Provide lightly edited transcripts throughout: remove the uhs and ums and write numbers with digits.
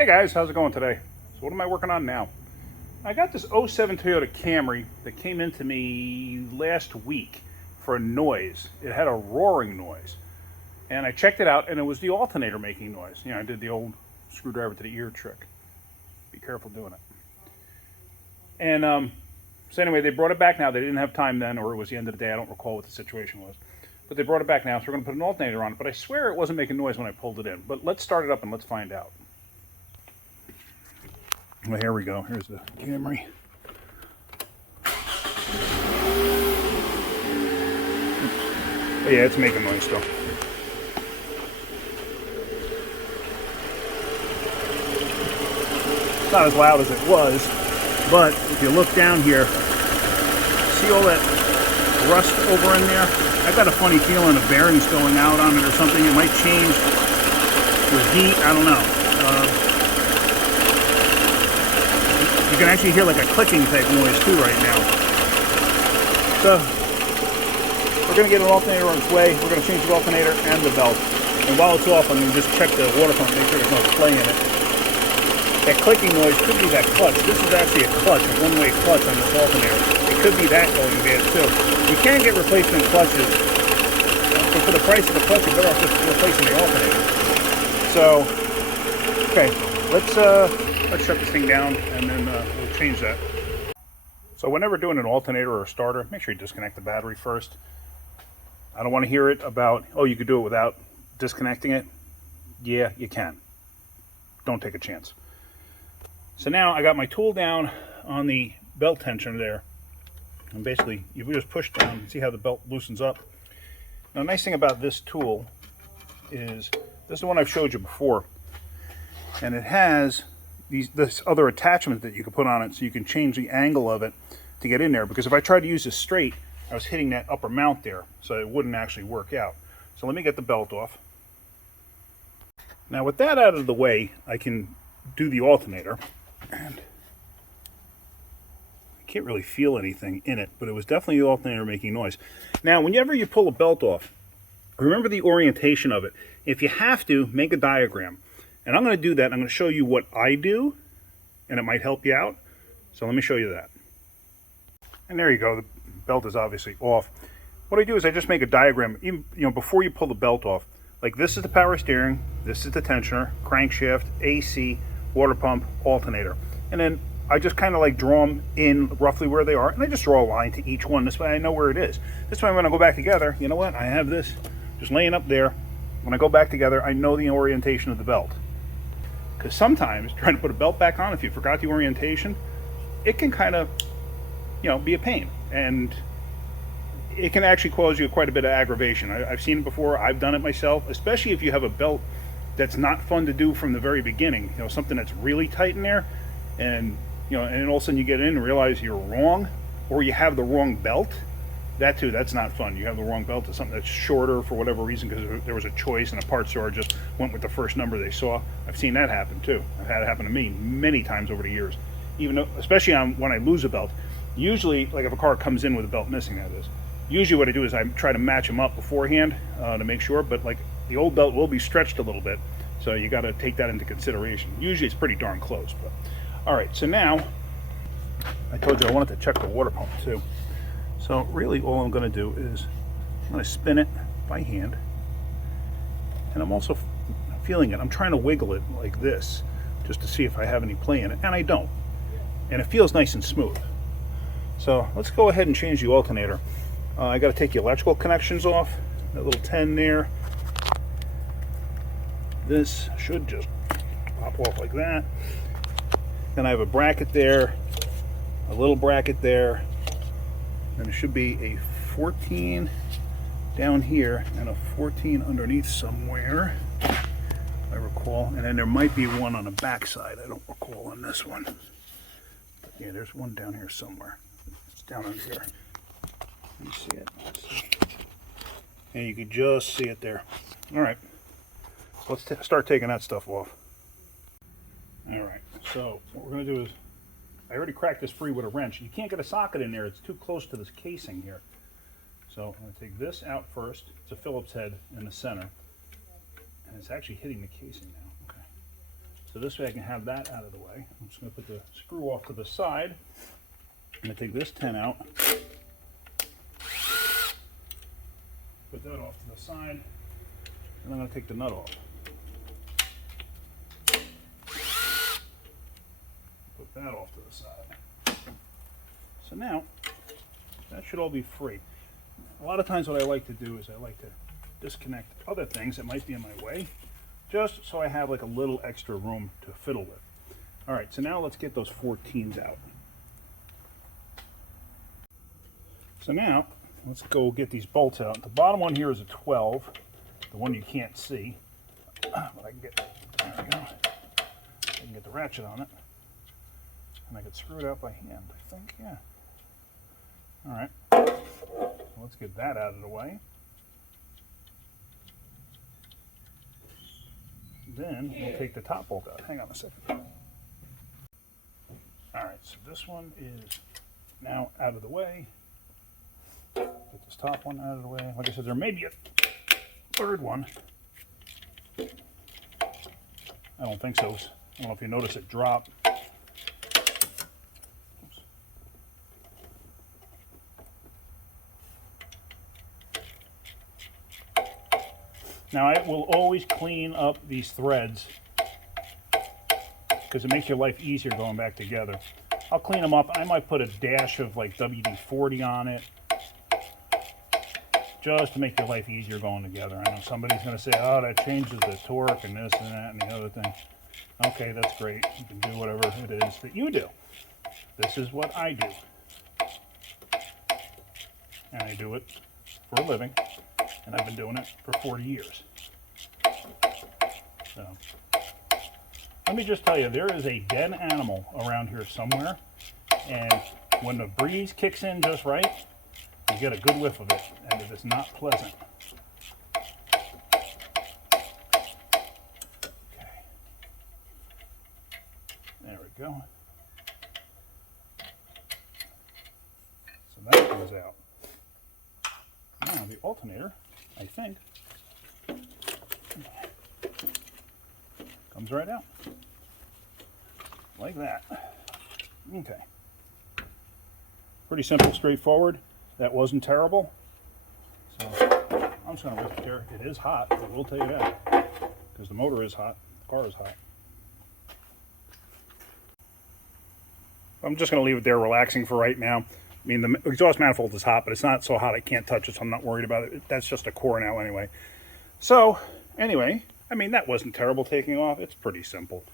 Hey guys, how's it going today? So what am I working on now? I got this '07 Toyota Camry that came into me last week for a noise. It had a roaring noise. And I checked it out and it was the alternator making noise. You know, I did the old screwdriver to the ear trick. Be careful doing it. And so anyway, they brought it back now. They didn't have time then, or it was the end of the day. I don't recall what the situation was. But they brought it back now, so we're going to put an alternator on it. But I swear it wasn't making noise when I pulled it in. But let's start it up and let's find out. Well, here we go. Here's the Camry. Oh, yeah, it's making noise still. It's not as loud as it was, but if you look down here, see all that rust over in there? I got a funny feeling of bearings going out on it or something. It might change with heat. I don't know. You can actually hear like a clicking type noise too right now. So we're going to get an alternator on its way. We're going to change the alternator and the belt. And while it's off, I'm going to just check the water pump, make sure there's no play in it. That clicking noise could be that clutch. This is actually a clutch, a one-way clutch on this alternator. It could be that going bad too. You can get replacement clutches, but for the price of the clutch, you're better off just replacing the alternator. So, okay, let's shut this thing down and then we'll change that. So whenever doing an alternator or a starter, make sure you disconnect the battery first. I don't want to hear it about, oh, you could do it without disconnecting it. Yeah, you can. Don't take a chance. So now I got my tool down on the belt tensioner there. And basically, you just push down and see how the belt loosens up. Now, the nice thing about this tool is, this is the one I've showed you before. And it has this other attachment that you can put on it so you can change the angle of it to get in there. Because if I tried to use this straight, I was hitting that upper mount there, so it wouldn't actually work out. So let me get the belt off. Now with that out of the way, I can do the alternator. And I can't really feel anything in it, but it was definitely the alternator making noise. Now, whenever you pull a belt off, remember the orientation of it. If you have to, make a diagram. And I'm going to do that. I'm going to show you what I do, and it might help you out. So let me show you that. And there you go. The belt is obviously off. What I do is I just make a diagram, even, before you pull the belt off. Like, this is the power steering, this is the tensioner, crankshaft, AC, water pump, alternator. And then I just kind of like draw them in roughly where they are, and I just draw a line to each one. This way I know where it is. This way when I go back together, you know what? I have this just laying up there. When I go back together, I know the orientation of the belt. Because sometimes trying to put a belt back on, if you forgot the orientation, it can kind of, be a pain. And it can actually cause you quite a bit of aggravation. I've seen it before. I've done it myself, especially if you have a belt that's not fun to do from the very beginning. Something that's really tight in there, and and all of a sudden you get in and realize you're wrong, or you have the wrong belt. That too, that's not fun. You have the wrong belt to something that's shorter for whatever reason because there was a choice and a parts store just went with the first number they saw. I've seen that happen too. I've had it happen to me many times over the years. Especially when I lose a belt. Usually, like if a car comes in with a belt missing, that is. Usually what I do is I try to match them up beforehand to make sure, but like the old belt will be stretched a little bit, so you got to take that into consideration. Usually it's pretty darn close. But all right, so now I told you I wanted to check the water pump too. So really all I'm going to do is I'm going to spin it by hand, and I'm also feeling it. I'm trying to wiggle it like this just to see if I have any play in it, and I don't. And it feels nice and smooth. So let's go ahead and change the alternator. I got to take the electrical connections off, that little 10 there. This should just pop off like that. Then I have a bracket there, a little bracket there, and there should be a 14 down here and a 14 underneath somewhere, if I recall. And then there might be one on the back side. I don't recall on this one. But yeah, there's one down here somewhere. It's down under here. You see it? And you can just see it there. All right, so let's start taking that stuff off. All right, so what we're going to do is, I already cracked this free with a wrench. You can't get a socket in there. It's too close to this casing here. So I'm going to take this out first. It's a Phillips head in the center. And it's actually hitting the casing now. Okay. So this way I can have that out of the way. I'm just going to put the screw off to the side. I'm going to take this 10 out. Put that off to the side. And I'm going to take the nut off. Put that off to the side. So now, that should all be free. A lot of times what I like to do is I like to disconnect other things that might be in my way, just so I have like a little extra room to fiddle with. All right, so now let's get those 14s out. So now, let's go get these bolts out. The bottom one here is a 12, the one you can't see. But I can get, there we go. I can get the ratchet on it. And I could screw it out by hand, I think, yeah. All right, let's get that out of the way. Then we'll take the top bolt out. Hang on a second. All right, so this one is now out of the way. Get this top one out of the way. Like I said, there may be a third one. I don't think so. I don't know if you notice it drop. Now I will always clean up these threads because it makes your life easier going back together. I'll clean them up. I might put a dash of like WD-40 on it just to make your life easier going together. I know somebody's going to say, oh, that changes the torque and this and that and the other thing. Okay, that's great. You can do whatever it is that you do. This is what I do. And I do it for a living. And I've been doing it for 40 years. So, let me just tell you, there is a dead animal around here somewhere, and when the breeze kicks in just right, you get a good whiff of it, and it is not pleasant. Okay. There we go. So that comes out. Now the alternator, I think, comes right out. Like that. Okay. Pretty simple, straightforward. That wasn't terrible. So I'm just going to wait there. It is hot, I will tell you that. Because the motor is hot, the car is hot. I'm just going to leave it there relaxing for right now. I mean, the exhaust manifold is hot, but it's not so hot I can't touch it, so I'm not worried about it. That's just a core now anyway. So, anyway, I mean, that wasn't terrible taking off. It's pretty simple.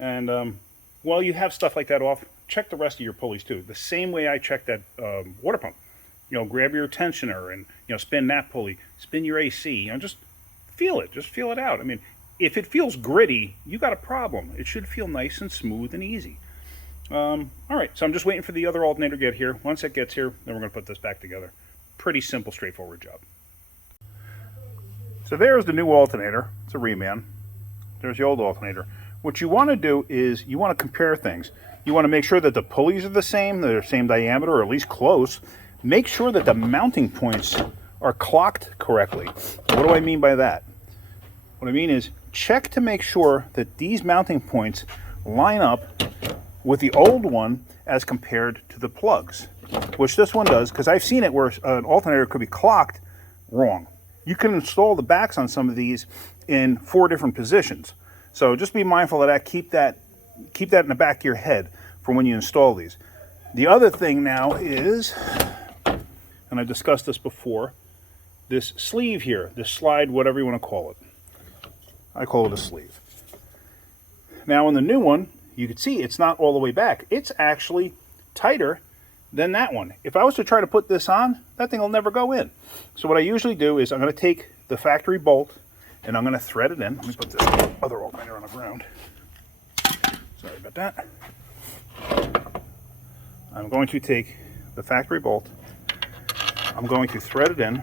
And while you have stuff like that off, check the rest of your pulleys too. The same way I check that water pump. You know, grab your tensioner and, you know, spin that pulley, spin your AC, you know, just feel it. Just feel it out. I mean, if it feels gritty, you got a problem. It should feel nice and smooth and easy. All right, so I'm just waiting for the other alternator to get here. Once it gets here, then we're going to put this back together. Pretty simple, straightforward job. So there's the new alternator. It's a reman. There's the old alternator. What you want to do is you want to compare things. You want to make sure that the pulleys are the same diameter, or at least close. Make sure that the mounting points are clocked correctly. What do I mean by that? What I mean is check to make sure that these mounting points line up with the old one as compared to the plugs, which this one does, because I've seen it where an alternator could be clocked wrong. You can install the backs on some of these in 4 different positions. So just be mindful of that. Keep that in the back of your head for when you install these. The other thing now is, and I discussed this before, this sleeve here, this slide, whatever you want to call it. I call it a sleeve. Now in the new one, you can see it's not all the way back. It's actually tighter than that one. If I was to try to put this on, that thing will never go in. So what I usually do is I'm going to take the factory bolt and I'm going to thread it in. Let me put this other alternator on the ground. Sorry about that. I'm going to take the factory bolt. I'm going to thread it in.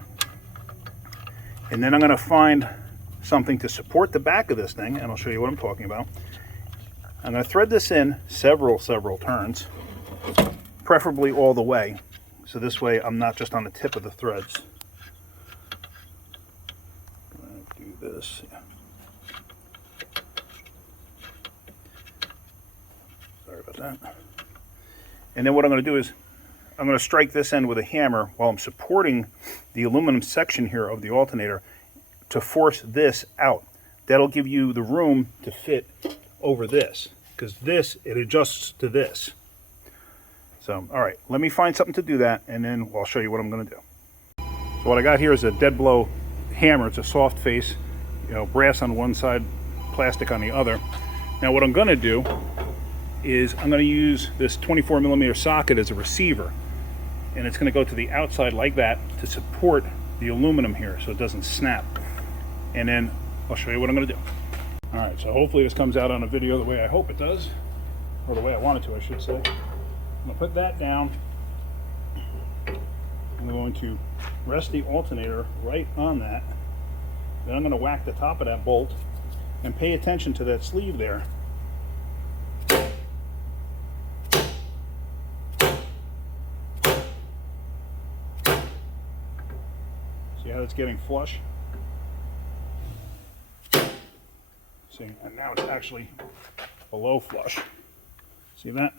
And then I'm going to find something to support the back of this thing, and I'll show you what I'm talking about. I'm going to thread this in several turns, preferably all the way, so this way I'm not just on the tip of the threads. I'm going to do this. Sorry about that. And then what I'm going to do is I'm going to strike this end with a hammer while I'm supporting the aluminum section here of the alternator to force this out. That'll give you the room to fit over this, because this, it adjusts to this. So, all right, let me find something to do that, and then I'll show you what I'm going to do. So what I got here is a dead blow hammer. It's a soft face, you know, brass on one side, plastic on the other. Now what I'm going to do is I'm going to use this 24mm socket as a receiver, and it's going to go to the outside like that to support the aluminum here so it doesn't snap. And then I'll show you what I'm going to do. All right, so hopefully this comes out on a video the way I hope it does, or the way I want it to, I should say. I'm going to put that down. I'm going to rest the alternator right on that. Then I'm going to whack the top of that bolt and pay attention to that sleeve there. See how it's getting flush? See, and now it's actually below flush. See that?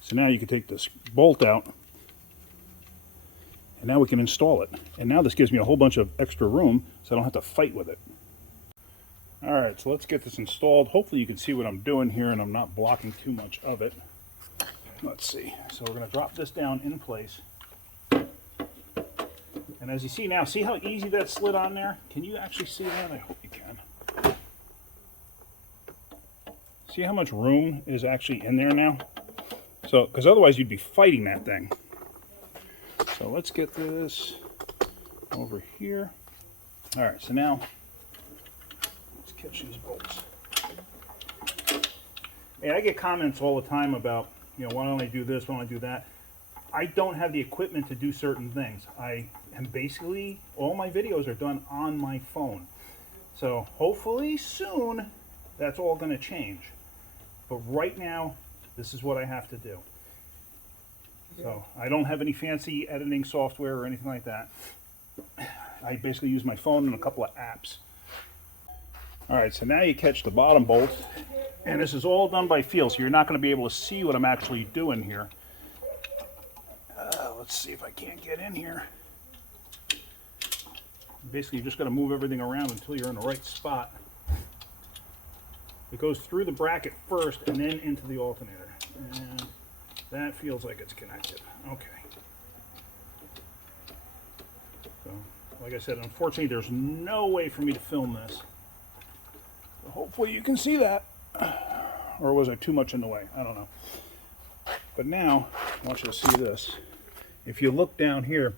So now you can take this bolt out, and now we can install it. And now this gives me a whole bunch of extra room, so I don't have to fight with it. All right, so let's get this installed. Hopefully you can see what I'm doing here and I'm not blocking too much of it. Let's see. So we're going to drop this down in place. And as you see now, see how easy that slid on there? Can you actually see that? I hope you can. See how much room is actually in there now? So, because otherwise you'd be fighting that thing. So let's get this over here. All right, so now let's catch these bolts. Hey, I get comments all the time about, you know, why don't I do this, why don't I do that? I don't have the equipment to do certain things. I am basically, all my videos are done on my phone. So hopefully soon that's all going to change. But right now, this is what I have to do. So I don't have any fancy editing software or anything like that. I basically use my phone and a couple of apps. All right, so now you catch the bottom bolt, and this is all done by feel, so you're not going to be able to see what I'm actually doing here. Let's see if I can't get in here. Basically, you just got to move everything around until you're in the right spot. It goes through the bracket first and then into the alternator. And that feels like it's connected. Okay. So, like I said, unfortunately, there's no way for me to film this. So hopefully you can see that. Or was I too much in the way? I don't know. But now, I want you to see this. If you look down here,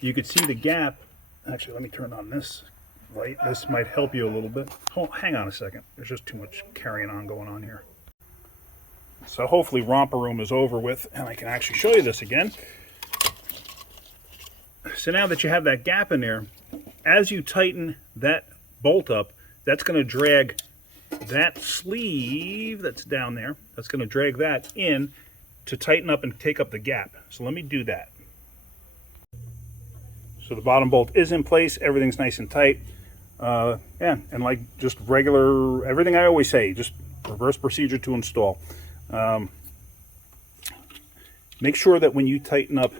you could see the gap. Actually, let me turn on this light. This might help you a little bit. Oh, hang on a second. There's just too much carrying on going on here. So hopefully romper room is over with, and I can actually show you this again. So now that you have that gap in there, as you tighten that bolt up, that's going to drag that sleeve that's down there. That's going to drag that in to tighten up and take up the gap. So let me do that. So the bottom bolt is in place. Everything's nice and tight. Yeah, and like just regular, everything I always say, just reverse procedure to install. Make sure that when you tighten up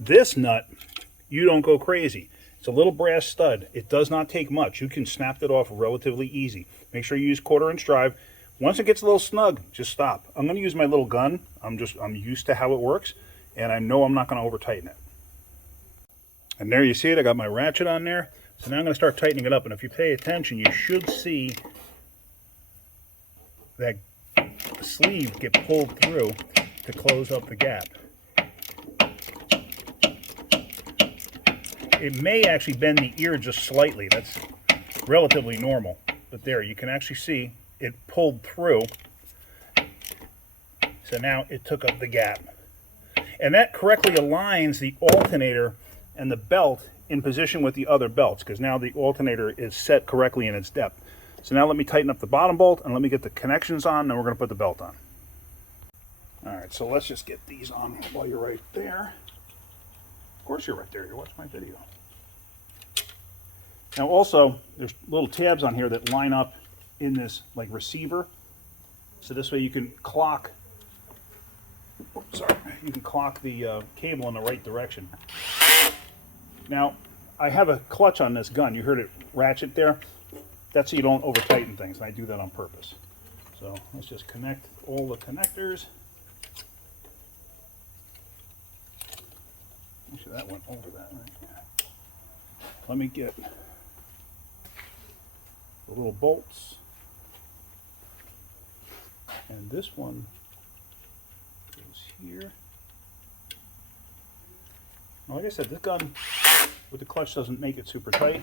this nut, you don't go crazy. It's a little brass stud. It does not take much. You can snap it off relatively easy. Make sure you use 1/4" drive. Once it gets a little snug, just stop. I'm going to use my little gun. I'm used to how it works, and I know I'm not going to over tighten it. And there you see it. I got my ratchet on there. So now I'm going to start tightening it up. And if you pay attention, you should see that sleeve get pulled through to close up the gap. It may actually bend the ear just slightly. That's relatively normal. But there, you can actually see it pulled through. So now it took up the gap. And that correctly aligns the alternator and the belt in position with the other belts, because now the alternator is set correctly in its depth. So now let me tighten up the bottom bolt and let me get the connections on, and then we're going to put the belt on. All right, so let's just get these on while you're right there. Of course you're right there. You're watching my video. Now also, there's little tabs on here that line up in this like receiver. So this way you can clock oops, sorry, you can clock the cable in the right direction. Now, I have a clutch on this gun. You heard it ratchet there. That's so you don't over tighten things, and I do that on purpose. So let's just connect all the connectors. Actually, that went over that, right? Yeah. Let me get the little bolts. And this one goes here. Now, like I said, this gun with the clutch doesn't make it super tight.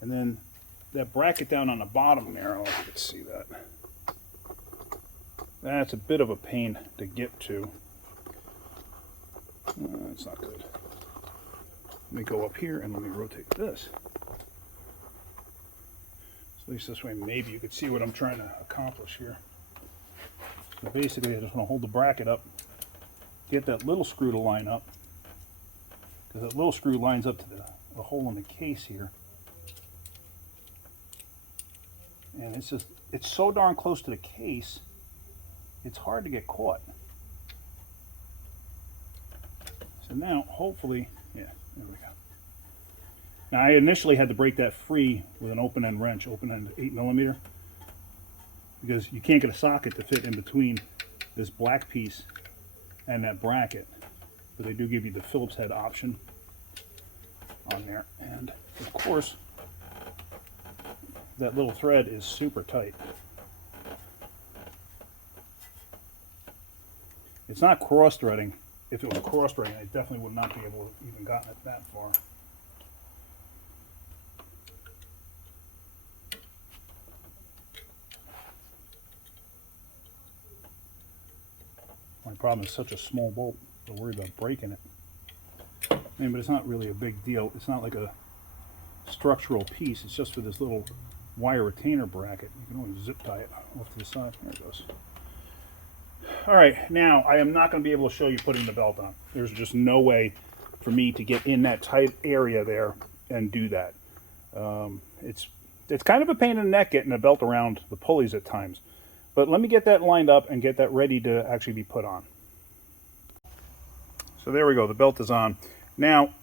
And then that bracket down on the bottom there, I don't know if you can see that. That's a bit of a pain to get to. That's not good. Let me go up here and let me rotate this. So at least this way maybe you could see what I'm trying to accomplish here. So basically I just want to hold the bracket up, get that little screw to line up, because that little screw lines up to the hole in the case here. And it's so darn close to the case, it's hard to get caught. So now, hopefully, yeah, there we go. Now, I initially had to break that free with an open-end wrench, open-end 8mm, because you can't get a socket to fit in between this black piece and that bracket. But they do give you the Phillips head option on there. And, of course, that little thread is super tight. It's not cross-threading. If it was cross-threading, I definitely would not be able to even gotten it that far. My problem is such a small bolt, I'm worried about breaking it. I mean, but it's not really a big deal. It's not like a structural piece. It's just for this little wire retainer bracket. You can always zip tie it off to the side. There it goes. All right, now I am not going to be able to show you putting the belt on. There's just no way for me to get in that tight area there and do that. It's kind of a pain in the neck getting a belt around the pulleys at times. But let me get that lined up and get that ready to actually be put on. So there we go, the belt is on. Now,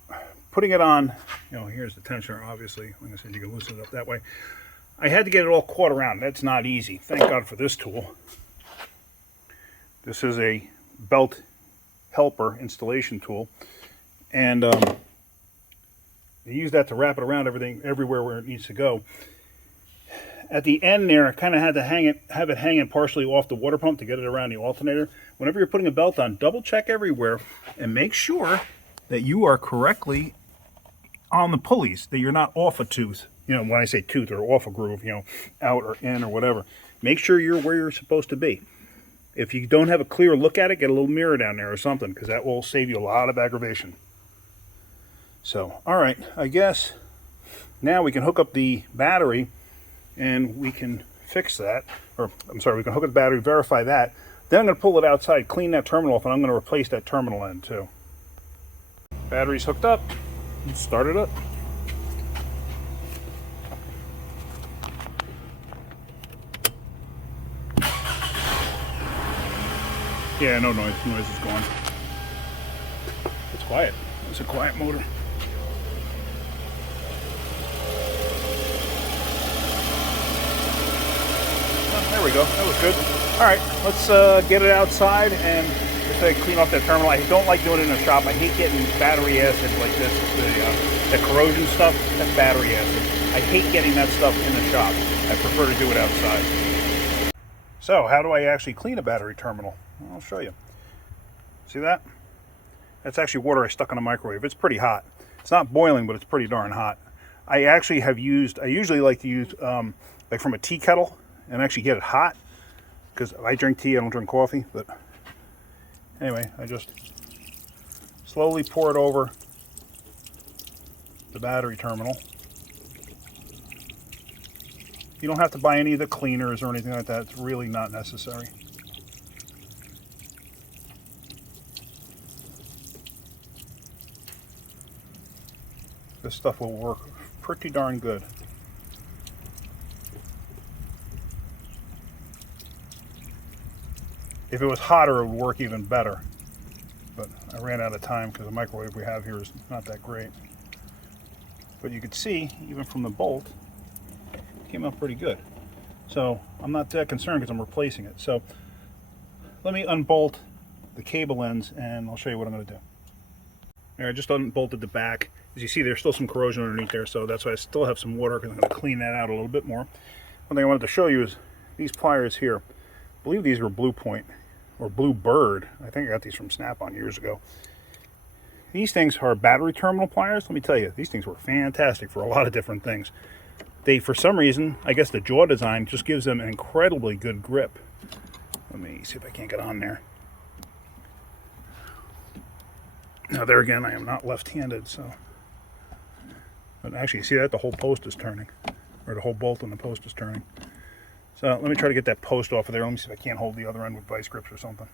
putting it on, here's the tensioner, obviously. Like I said, you can loosen it up that way. I had to get it all caught around. That's not easy. Thank God for this tool. This is a belt helper installation tool. And you use that to wrap it around everywhere where it needs to go. At the end there, I kind of had to have it hanging partially off the water pump to get it around the alternator. Whenever you're putting a belt on, double check everywhere and make sure that you are correctly on the pulleys, that you're not off a tooth. When I say tooth or off a groove, out or in or whatever. Make sure you're where you're supposed to be. If you don't have a clear look at it, get a little mirror down there or something, because that will save you a lot of aggravation. So, all right, I guess now we can hook up the battery and we can fix that. Or, I'm sorry, we can hook up the battery, verify that. Then I'm going to pull it outside, clean that terminal off, and I'm going to replace that terminal end too. Battery's hooked up. Let's start it up. Yeah, no noise. Noise is gone. It's quiet. It's a quiet motor. Oh, there we go. That was good. All right, let's get it outside and just clean off that terminal. I don't like doing it in a shop. I hate getting battery acid like this. The corrosion stuff, that's battery acid. I hate getting that stuff in the shop. I prefer to do it outside. So, how do I actually clean a battery terminal? I'll show you. See that? That's actually water I stuck in a microwave. It's pretty hot. It's not boiling, but it's pretty darn hot. I actually have used, I usually like to use like from a tea kettle and actually get it hot, because I drink tea, I don't drink coffee. But anyway, I just slowly pour it over the battery terminal. You don't have to buy any of the cleaners or anything like that. It's really not necessary. This stuff will work pretty darn good. If it was hotter, it would work even better. But I ran out of time because the microwave we have here is not that great. But you could see, even from the bolt, it came out pretty good. So I'm not that concerned because I'm replacing it. So let me unbolt the cable ends and I'll show you what I'm going to do. I just unbolted the back. As you see, there's still some corrosion underneath there, so that's why I still have some water because I'm going to clean that out a little bit more. One thing I wanted to show you is these pliers here. I believe these were Blue Point or Blue Bird. I think I got these from Snap-on years ago. These things are battery terminal pliers. Let me tell you, these things were fantastic for a lot of different things. They, for some reason, I guess the jaw design just gives them an incredibly good grip. Let me see if I can't get on there. Now there again, I am not left-handed, so. But actually, see that? The whole post is turning. Or the whole bolt on the post is turning. So let me try to get that post off of there. Let me see if I can't hold the other end with vice grips or something.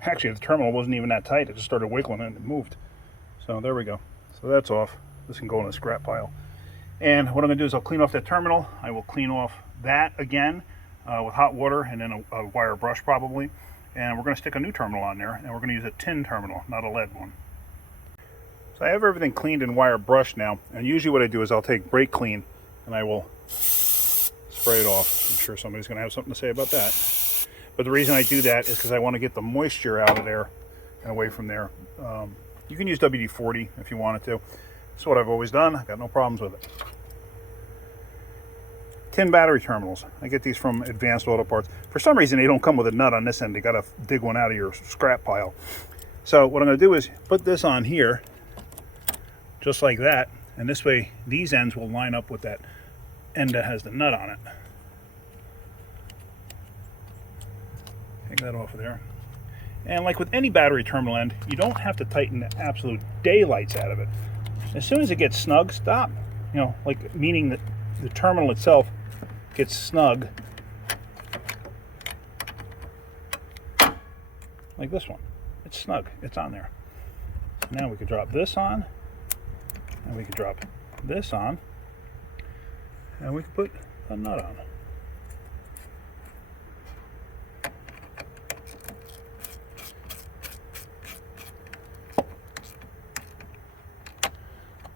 Actually, the terminal wasn't even that tight. It just started wiggling and it moved. So there we go. So that's off. This can go in a scrap pile. And what I'm going to do is I'll clean off that terminal. I will clean off that again with hot water and then a wire brush probably. And we're going to stick a new terminal on there. And we're going to use a tin terminal, not a lead one. So I have everything cleaned and wire brushed now. And usually what I do is I'll take brake clean and I will spray it off. I'm sure somebody's going to have something to say about that. But the reason I do that is because I want to get the moisture out of there and away from there. You can use WD-40 if you wanted to. That's what I've always done. I've got no problems with it. Tin battery terminals. I get these from Advanced Auto Parts. For some reason, they don't come with a nut on this end. You got to dig one out of your scrap pile. So what I'm going to do is put this on here, just like that. And this way, these ends will line up with that end that has the nut on it. Take that off of there. And like with any battery terminal end, you don't have to tighten the absolute daylights out of it. As soon as it gets snug, stop. You know, like meaning that the terminal itself gets snug. Like this one. It's snug. It's on there. Now we could drop this on. And we could drop this on. And we could put a nut on.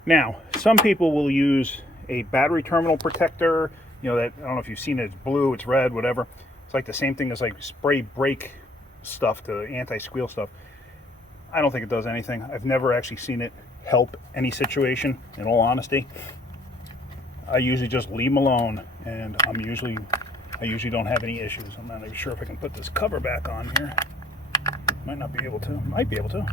Now, some people will use a battery terminal protector. You know, that, I don't know if you've seen it, it's blue, it's red, whatever. It's like the same thing as like spray brake stuff, to anti-squeal stuff. I don't think it does anything. I've never actually seen it help any situation, in all honesty. I usually just leave them alone, and I usually don't have any issues. I'm not even sure if I can put this cover back on here. Might not be able to. Might be able to.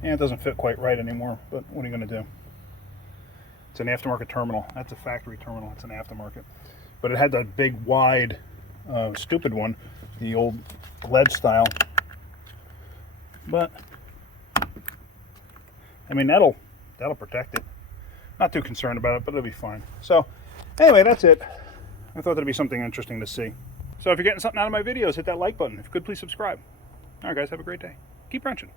And it doesn't fit quite right anymore, but what are you going to do? It's an aftermarket terminal. That's a factory terminal. It's an aftermarket. But it had that big, wide, stupid one, the old lead style. But, I mean, that'll protect it. Not too concerned about it, but it'll be fine. So, anyway, that's it. I thought that'd be something interesting to see. So if you're getting something out of my videos, hit that like button. If you could, please subscribe. All right, guys, have a great day. Keep wrenching.